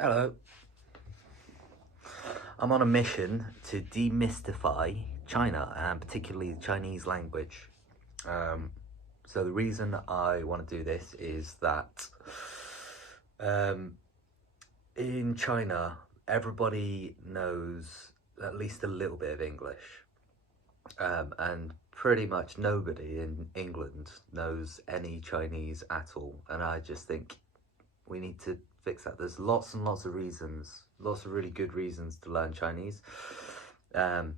Hello. I'm on a mission to demystify China and particularly the Chinese language. So the reason I want to do this is that um, in China, everybody knows at least a little bit of English, and pretty much nobody in England knows any Chinese at all. And I just think we need to fix that. There's lots and lots of reasons, lots of really good reasons to learn Chinese. Um,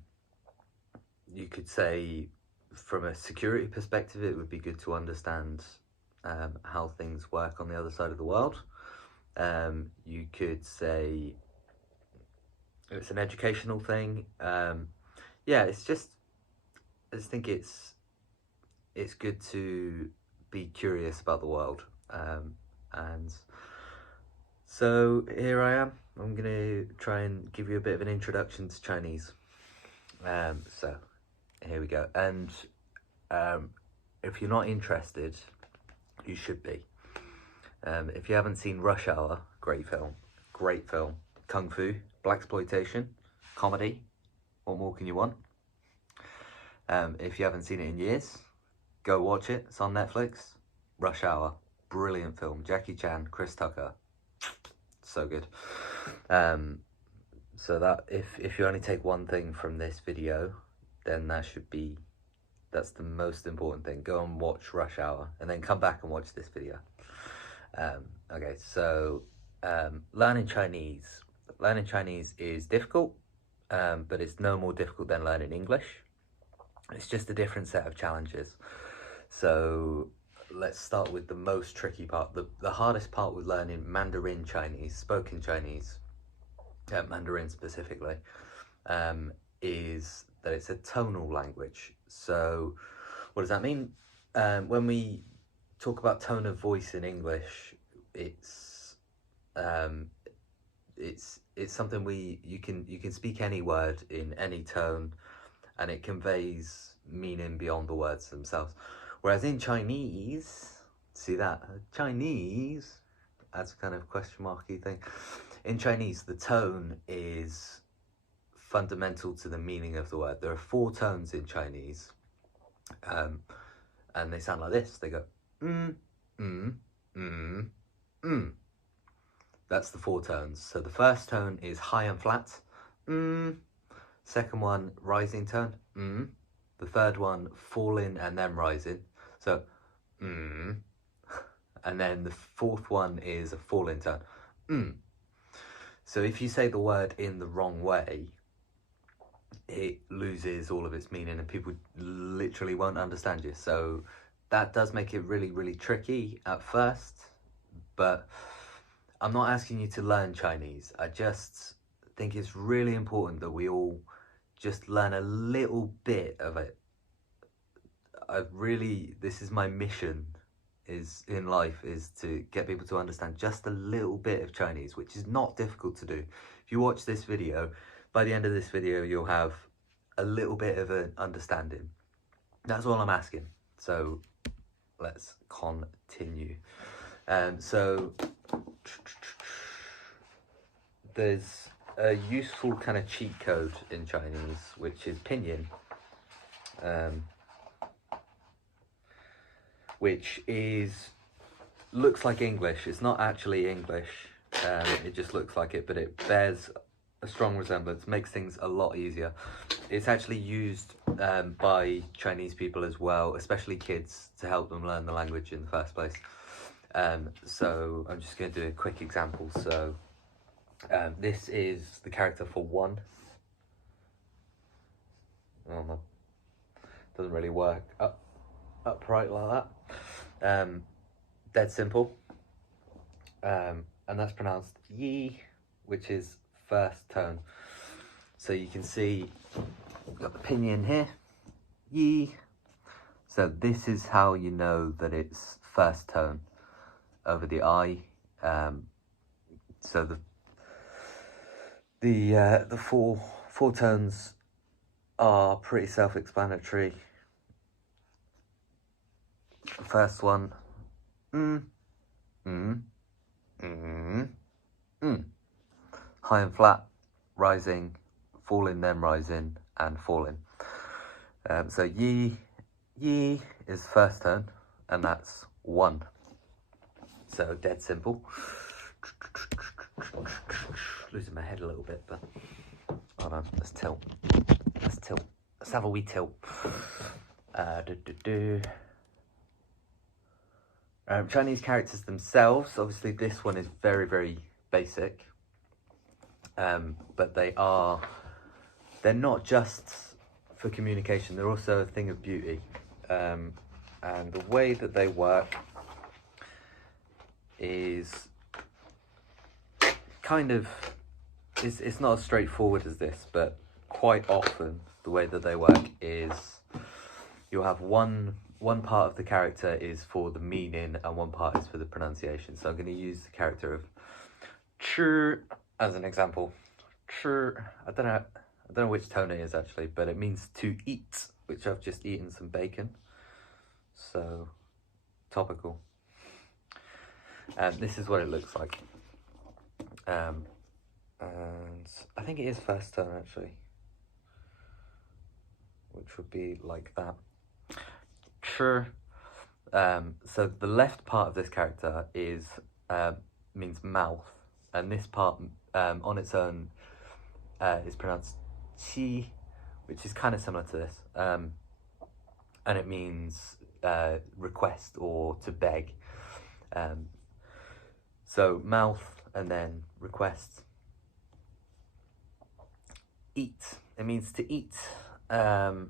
you could say from a security perspective, it would be good to understand how things work on the other side of the world. You could say it's an educational thing. Yeah, it's just, I just think it's good to be curious about the world. And so here I am. I'm going to try and give you a bit of an introduction to Chinese. So here we go. And if you're not interested, you should be. If you haven't seen Rush Hour, great film. Great film. Kung Fu, blaxploitation, comedy. What more can you want? If you haven't seen it in years, go watch it. It's on Netflix. Rush Hour, brilliant film. Jackie Chan, Chris Tucker, so good. So that if you only take one thing from this video, then that's the most important thing. Go and watch Rush Hour and then come back and watch this video. Okay, so learning Chinese. Learning Chinese is difficult, but it's no more difficult than learning English. It's just a different set of challenges. So let's start with the most tricky part. The hardest part with learning Mandarin Chinese, spoken Chinese, Mandarin specifically, is that it's a tonal language. So what does that mean? When we talk about tone of voice in English, it's something you can speak any word in any tone, and it conveys meaning beyond the words themselves. Whereas in Chinese, see that Chinese, that's a kind of question marky thing. In Chinese, the tone is fundamental to the meaning of the word. There are 4 tones in Chinese, and they sound like this. They go mm, mm, mm, mm. That's the 4 tones. So the first tone is high and flat. Mm. Second one, rising tone. Mm. The third one, falling and then rising. So mm. And then the fourth one is a falling tone. Mm. So if you say the word in the wrong way, it loses all of its meaning and people literally won't understand you. So that does make it really, really tricky at first, but I'm not asking you to learn Chinese. I just think it's really important that we all just learn a little bit of it. This is my mission is in life, is to get people to understand just a little bit of Chinese, which is not difficult to do. If you watch this video, by the end of this video, you'll have a little bit of an understanding. That's all I'm asking. So let's continue. So there's a useful kind of cheat code in Chinese, which is pinyin, which looks like English. It's not actually English. It just looks like it, but it bears a strong resemblance, makes things a lot easier. It's actually used by Chinese people as well, especially kids, to help them learn the language in the first place. So I'm just going to do a quick example. So this is the character for 1. Oh no, doesn't really work upright like that. Dead simple. And that's pronounced yi, which is first tone. So you can see we've got the pinyin here, yi. So this is how you know that it's first tone over the I. So the four tones are pretty self-explanatory. The first one, mm, mm, mm, mm. high and flat, rising, falling, then rising, and falling. So yi is first tone, and that's 1. So dead simple. Losing my head a little bit, but hold on, let's tilt. Let's have a wee tilt. Chinese characters themselves, obviously this one is very, very basic. But they're not just for communication, they're also a thing of beauty. And the way that they work is kind of, it's not as straightforward as this, but quite often the way that they work is you'll have one part of the character is for the meaning and one part is for the pronunciation. So I'm going to use the character of Chi as an example. Chi, I don't know which tone it is actually, but it means to eat, which I've just eaten some bacon. So topical. And this is what it looks like. And I think it is first tone actually, which would be like that. Sure. So the left part of this character is means mouth, and this part on its own is pronounced qi, which is kind of similar to this, and it means request or to beg. So mouth and then request. Eat, it means to eat. So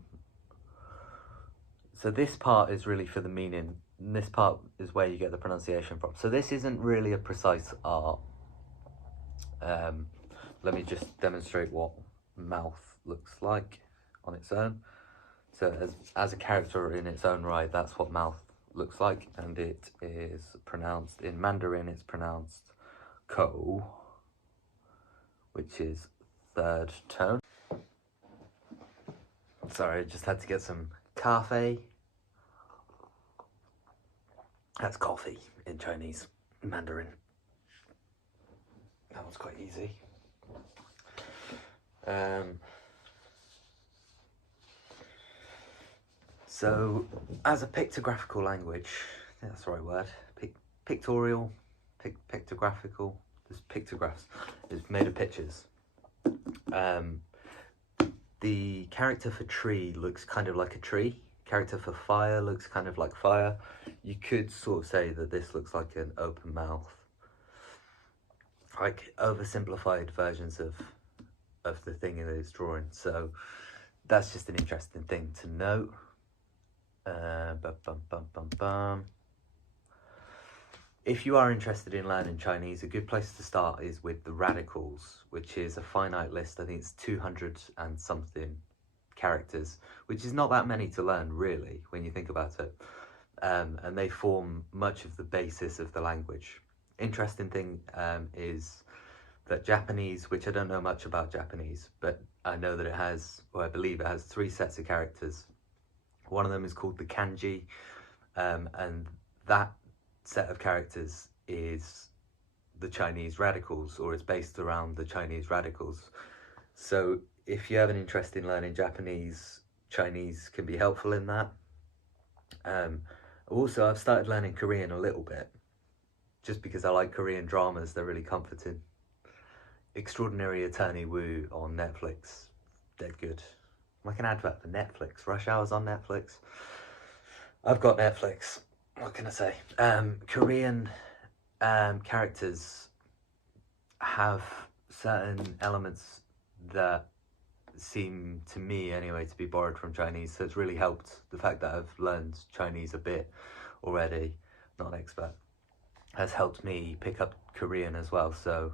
this part is really for the meaning, and this part is where you get the pronunciation from. So this isn't really a precise art. Let me just demonstrate what mouth looks like on its own. So as a character in its own right, that's what mouth looks like, and it is pronounced, in Mandarin it's pronounced ko, which is third tone. Sorry, I just had to get some coffee. That's coffee in Chinese, Mandarin. That was quite easy. So, as a pictographical language, I think that's the right word, pictorial, pictographical, there's pictographs, it's made of pictures. The character for tree looks kind of like a tree. Character for fire looks kind of like fire. You could sort of say that this looks like an open mouth. Like oversimplified versions of the thing that it's drawing. So that's just an interesting thing to note. If you are interested in learning Chinese, a good place to start is with the radicals, which is a finite list. I think it's 200 and something characters, which is not that many to learn really when you think about it. And they form much of the basis of the language. Interesting thing is that Japanese, which I don't know much about Japanese, but I know that it has, or I believe it has 3 sets of characters. One of them is called the kanji, and that set of characters is the Chinese radicals, or it's based around the Chinese radicals. So if you have an interest in learning Japanese, Chinese can be helpful in that. Also, I've started learning Korean a little bit, just because I like Korean dramas, they're really comforting. Extraordinary Attorney Woo on Netflix, dead good. Like an advert for Netflix. Rush Hour's on Netflix. I've got Netflix. What can I say? Korean characters have certain elements that seem to me anyway to be borrowed from Chinese, so it's really helped. The fact that I've learned Chinese a bit already, not an expert, has helped me pick up Korean as well. So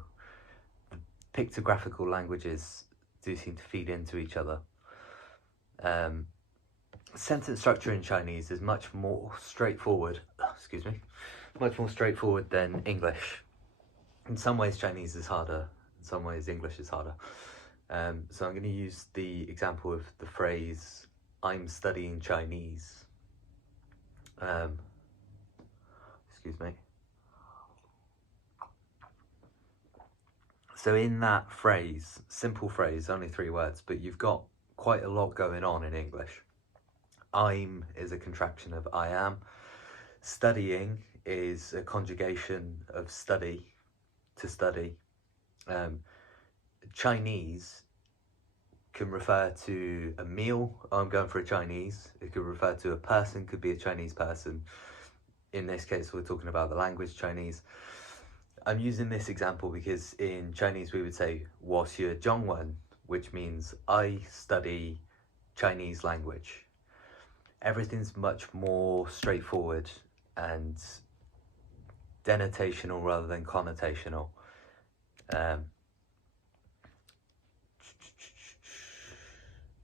the pictographical languages do seem to feed into each other. Sentence structure in Chinese is much more straightforward, much more straightforward than English. In some ways Chinese is harder, in some ways English is harder. So I'm going to use the example of the phrase, I'm studying Chinese. So in that phrase, simple phrase, only 3 words, but you've got quite a lot going on in English. I'm is a contraction of I am. Studying is a conjugation of study, to study. Chinese can refer to a meal. I'm going for a Chinese. It could refer to a person, could be a Chinese person. In this case, we're talking about the language Chinese. I'm using this example because in Chinese we would say 我学中文, which means I study Chinese language. Everything's much more straightforward and denotational rather than connotational.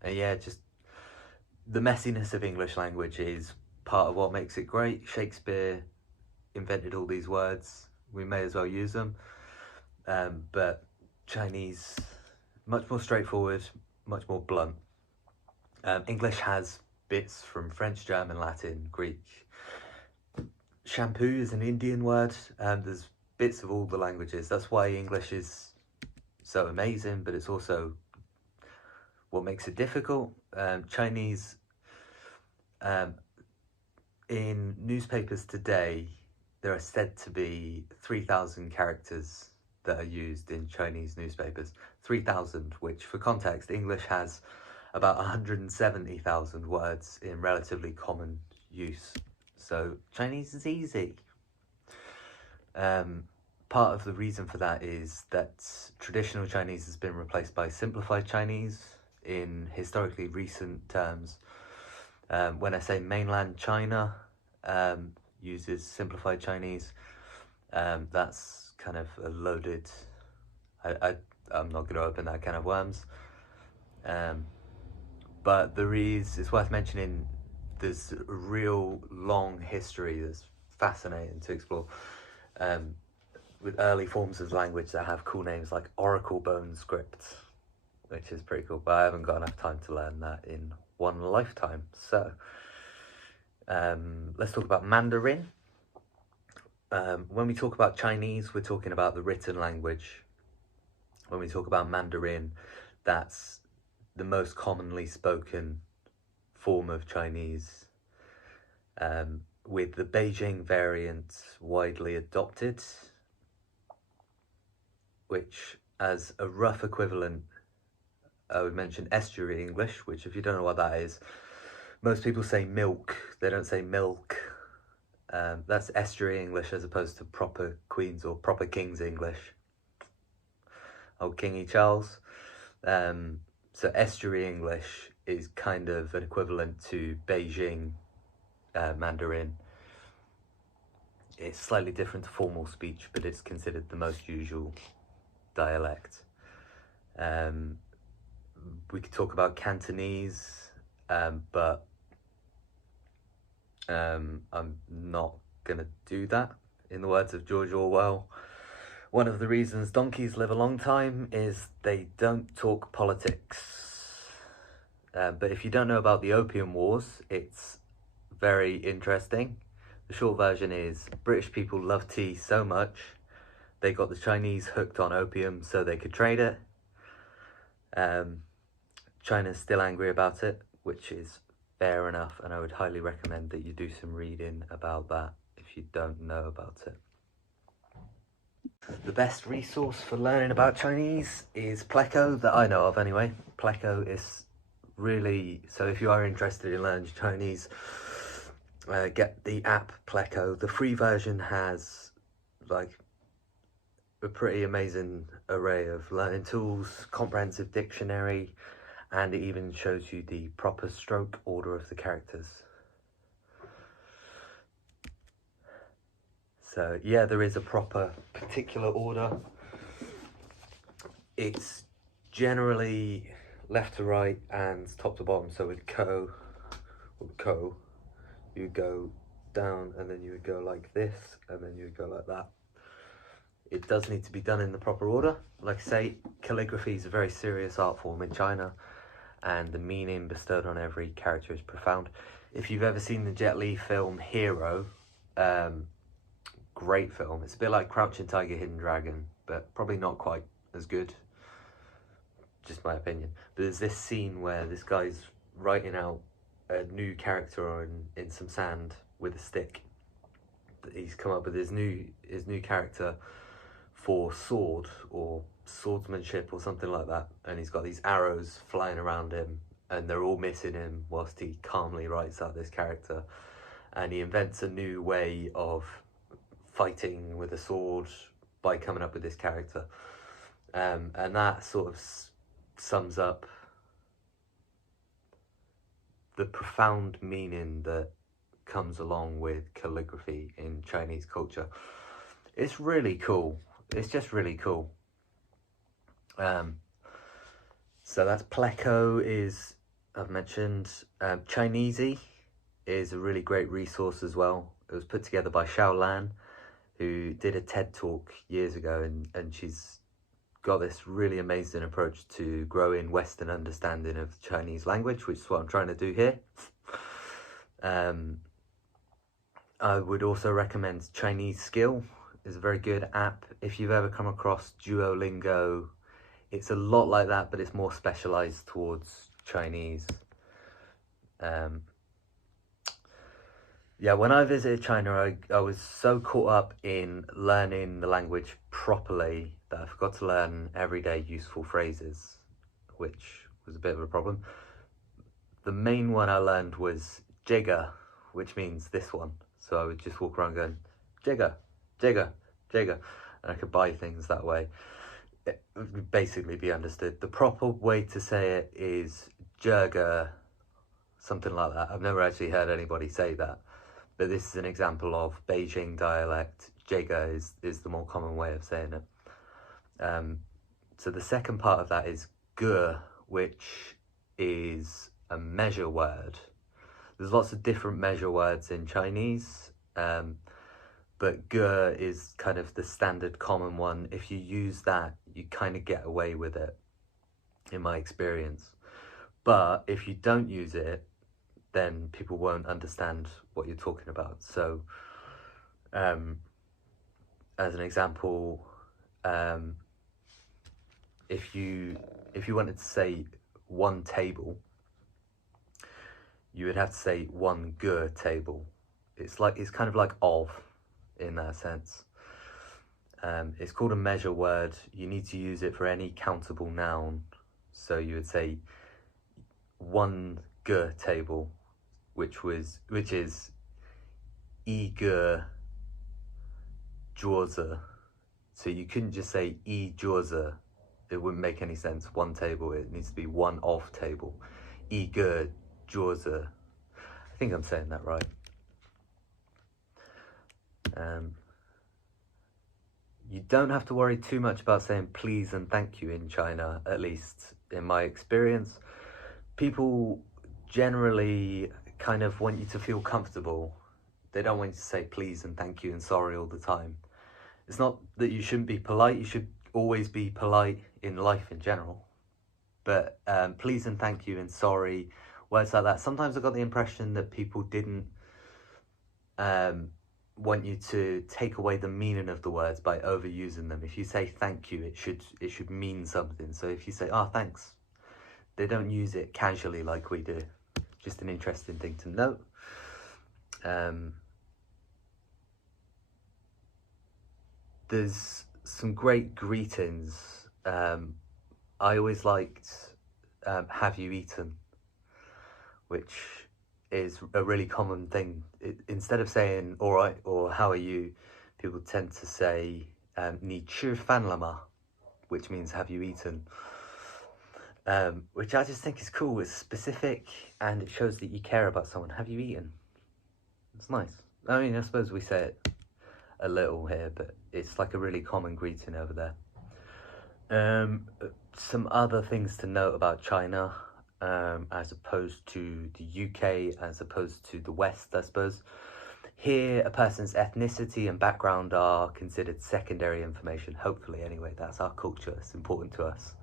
Yeah, just the messiness of English language is part of what makes it great. Shakespeare invented all these words. We may as well use them. But Chinese, much more straightforward, much more blunt. English has bits from French, German, Latin, Greek. Shampoo is an Indian word. There's bits of all the languages. That's why English is so amazing, but it's also what makes it difficult. Chinese, in newspapers today, there are said to be 3,000 characters that are used in Chinese newspapers. 3,000, which for context, English has about 170,000 words in relatively common use. So Chinese is easy. Part of the reason for that is that traditional Chinese has been replaced by simplified Chinese in historically recent terms. When I say mainland China uses simplified Chinese, that's kind of a loaded, I'm not going to open that can of worms. But it's worth mentioning, there's a real long history that's fascinating to explore, with early forms of language that have cool names like Oracle Bone Script, which is pretty cool, but I haven't got enough time to learn that in one lifetime. So let's talk about Mandarin. When we talk about Chinese, we're talking about the written language. When we talk about Mandarin, that's the most commonly spoken form of Chinese, with the Beijing variant widely adopted, which as a rough equivalent, I would mention estuary English, which if you don't know what that is, most people say milk, they don't say milk. That's estuary English as opposed to proper Queen's or proper King's English. Old Kingy Charles. So estuary English is kind of an equivalent to Beijing Mandarin. It's slightly different to formal speech, but it's considered the most usual dialect. We could talk about Cantonese, but I'm not gonna do that. In the words of George Orwell, one of the reasons donkeys live a long time is they don't talk politics. But if you don't know about the Opium Wars, it's very interesting. The short version is British people love tea so much, they got the Chinese hooked on opium so they could trade it. China's still angry about it, which is fair enough, and I would highly recommend that you do some reading about that if you don't know about it. The best resource for learning about Chinese is Pleco, that I know of anyway. Pleco is really, so if you are interested in learning Chinese, get the app Pleco. The free version has like a pretty amazing array of learning tools, comprehensive dictionary, and it even shows you the proper stroke order of the characters. So yeah, there is a proper particular order. It's generally left to right and top to bottom. So with ko, you go down and then you would go like this and then you would go like that. It does need to be done in the proper order. Like I say, calligraphy is a very serious art form in China, and the meaning bestowed on every character is profound. If you've ever seen the Jet Li film Hero, great film. It's a bit like Crouching Tiger, Hidden Dragon, but probably not quite as good. Just my opinion. But there's this scene where this guy's writing out a new character in some sand with a stick. He's come up with his new character for sword or swordsmanship or something like that, and he's got these arrows flying around him, and they're all missing him whilst he calmly writes out this character. And he invents a new way of fighting with a sword by coming up with this character, and that sort of sums up the profound meaning that comes along with calligraphy in Chinese culture. It's really cool. It's just really cool. So that's Pleco, is I've mentioned. Chinesey is a really great resource as well. It was put together by Xiao Lan, who did a TED talk years ago, and she's got this really amazing approach to growing Western understanding of the Chinese language, which is what I'm trying to do here. I would also recommend Chinese Skill. It's a very good app. If you've ever come across Duolingo, it's a lot like that, but it's more specialized towards Chinese. Yeah, when I visited China, I was so caught up in learning the language properly that I forgot to learn everyday useful phrases, which was a bit of a problem. The main one I learned was "jega," which means this one. So I would just walk around going, "jega, jega, jega," and I could buy things that way. It would basically be understood. The proper way to say it is "jerga," something like that. I've never actually heard anybody say that. But this is an example of Beijing dialect. Jega is the more common way of saying it. So the second part of that is ge, which is a measure word. There's lots of different measure words in Chinese, but ge is kind of the standard common one. If you use that, you kind of get away with it, in my experience. But if you don't use it, then people won't understand what you're talking about. So, as an example, if you wanted to say one table, you would have to say one ge table. It's kind of like of, in that sense. It's called a measure word. You need to use it for any countable noun. So you would say one ge table, which is 一个桌子. So you couldn't just say 一桌子. It wouldn't make any sense. One table. It needs to be one of table. 一个桌子. I think I'm saying that right. You don't have to worry too much about saying please and thank you in China, at least in my experience. People generally kind of want you to feel comfortable. They don't want you to say please and thank you and sorry all the time. It's not that you shouldn't be polite. You should always be polite in life in general. But please and thank you and sorry, words like that. Sometimes I got the impression that people didn't want you to take away the meaning of the words by overusing them. If you say thank you, it should mean something. So if you say, oh, thanks, they don't use it casually like we do. Just an interesting thing to note. There's some great greetings. I always liked have you eaten, which is a really common thing. Instead of saying all right or how are you, people tend to say 你吃饭了吗, which means have you eaten, which I just think is cool. It's specific and it shows that you care about someone. Have you eaten? It's nice. I mean, I suppose we say it a little here, but it's like a really common greeting over there. Some other things to note about China, as opposed to the UK, as opposed to the West, I suppose. Here, a person's ethnicity and background are considered secondary information, hopefully anyway. That's our culture, it's important to us.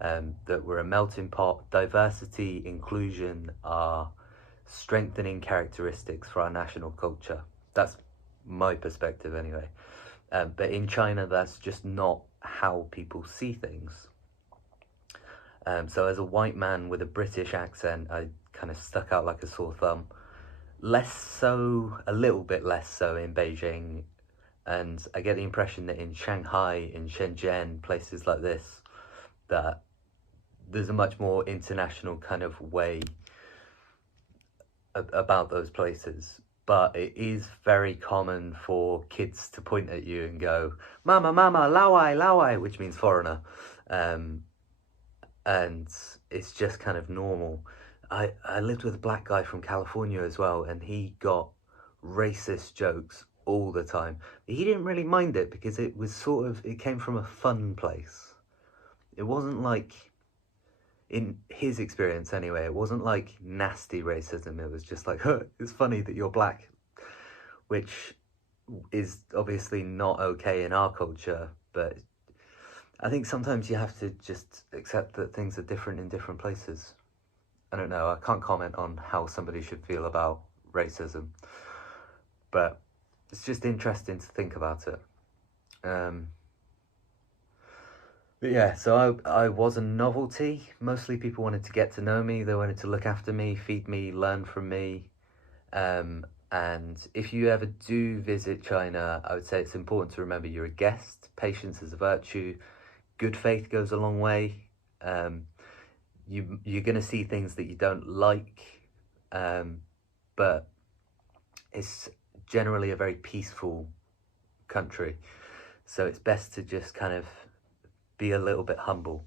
That we're a melting pot. Diversity, inclusion are strengthening characteristics for our national culture. That's my perspective anyway. But in China, that's just not how people see things. So as a white man with a British accent, I kind of stuck out like a sore thumb. Less so, a little bit less so in Beijing, and I get the impression that in Shanghai, in Shenzhen, places like this, that there's a much more international kind of way about those places. But it is very common for kids to point at you and go, "Mama, mama, lawai, lawai," which means foreigner. And it's just kind of normal. I lived with a black guy from California as well, and he got racist jokes all the time. He didn't really mind it because it was sort of, it came from a fun place. It wasn't like, in his experience anyway, it wasn't like nasty racism. It was just like, huh, it's funny that you're black, which is obviously not okay in our culture, but I think sometimes you have to just accept that things are different in different places. I don't know, I can't comment on how somebody should feel about racism, but it's just interesting to think about it. But yeah, so I was a novelty. Mostly people wanted to get to know me, they wanted to look after me, feed me, learn from me. And if you ever do visit China, I would say it's important to remember you're a guest. Patience is a virtue. Good faith goes a long way. You're going to see things that you don't like, but it's generally a very peaceful country. So it's best to just kind of be a little bit humble.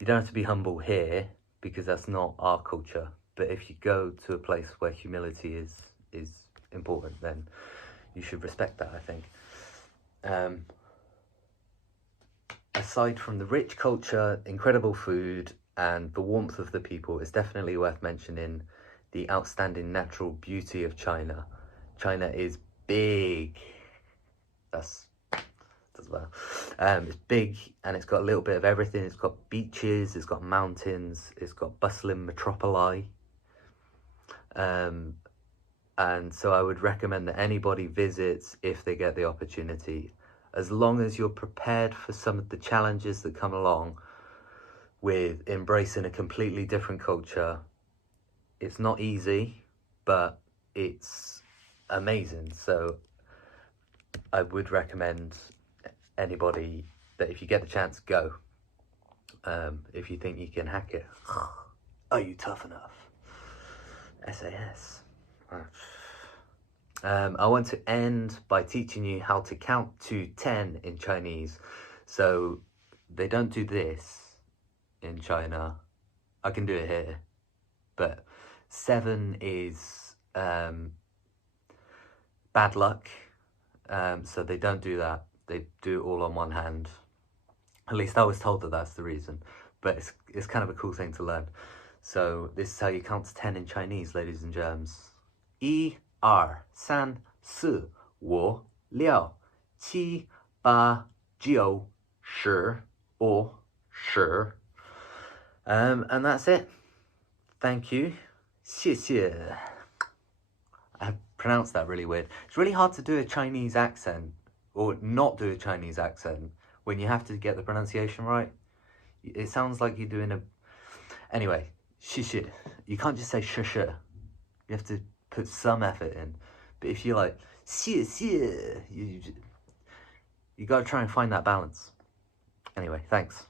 You don't have to be humble here because that's not our culture. But if you go to a place where humility is important, then you should respect that, I think. Aside from the rich culture, incredible food, and the warmth of the people, it's definitely worth mentioning the outstanding natural beauty of China. China is big. That's as well. It's big and it's got a little bit of everything. It's got beaches, it's got mountains, it's got bustling metropoli. And so I would recommend that anybody visits if they get the opportunity, as long as you're prepared for some of the challenges that come along with embracing a completely different culture. It's not easy, but it's amazing. So I would recommend anybody that if you get the chance, go. If you think you can hack it. Are you tough enough? SAS. I want to end by teaching you how to count to 10 in Chinese. So they don't do this in China. I can do it here, but 7 is bad luck. So they don't do that. They do it all on one hand. At least I was told that that's the reason, but it's kind of a cool thing to learn. So this is how you count to 10 in Chinese, ladies and germs. 1、2、3、4、5、6、7、8、9、10、10。And that's it. Thank you. 谢谢. I pronounced that really weird. It's really hard to do a Chinese accent, or not do a Chinese accent, when you have to get the pronunciation right. It sounds like you're doing a... Anyway, 谢谢. You can't just say 谢谢. You have to put some effort in. But if you're like 谢谢, you got to try and find that balance. Anyway, thanks.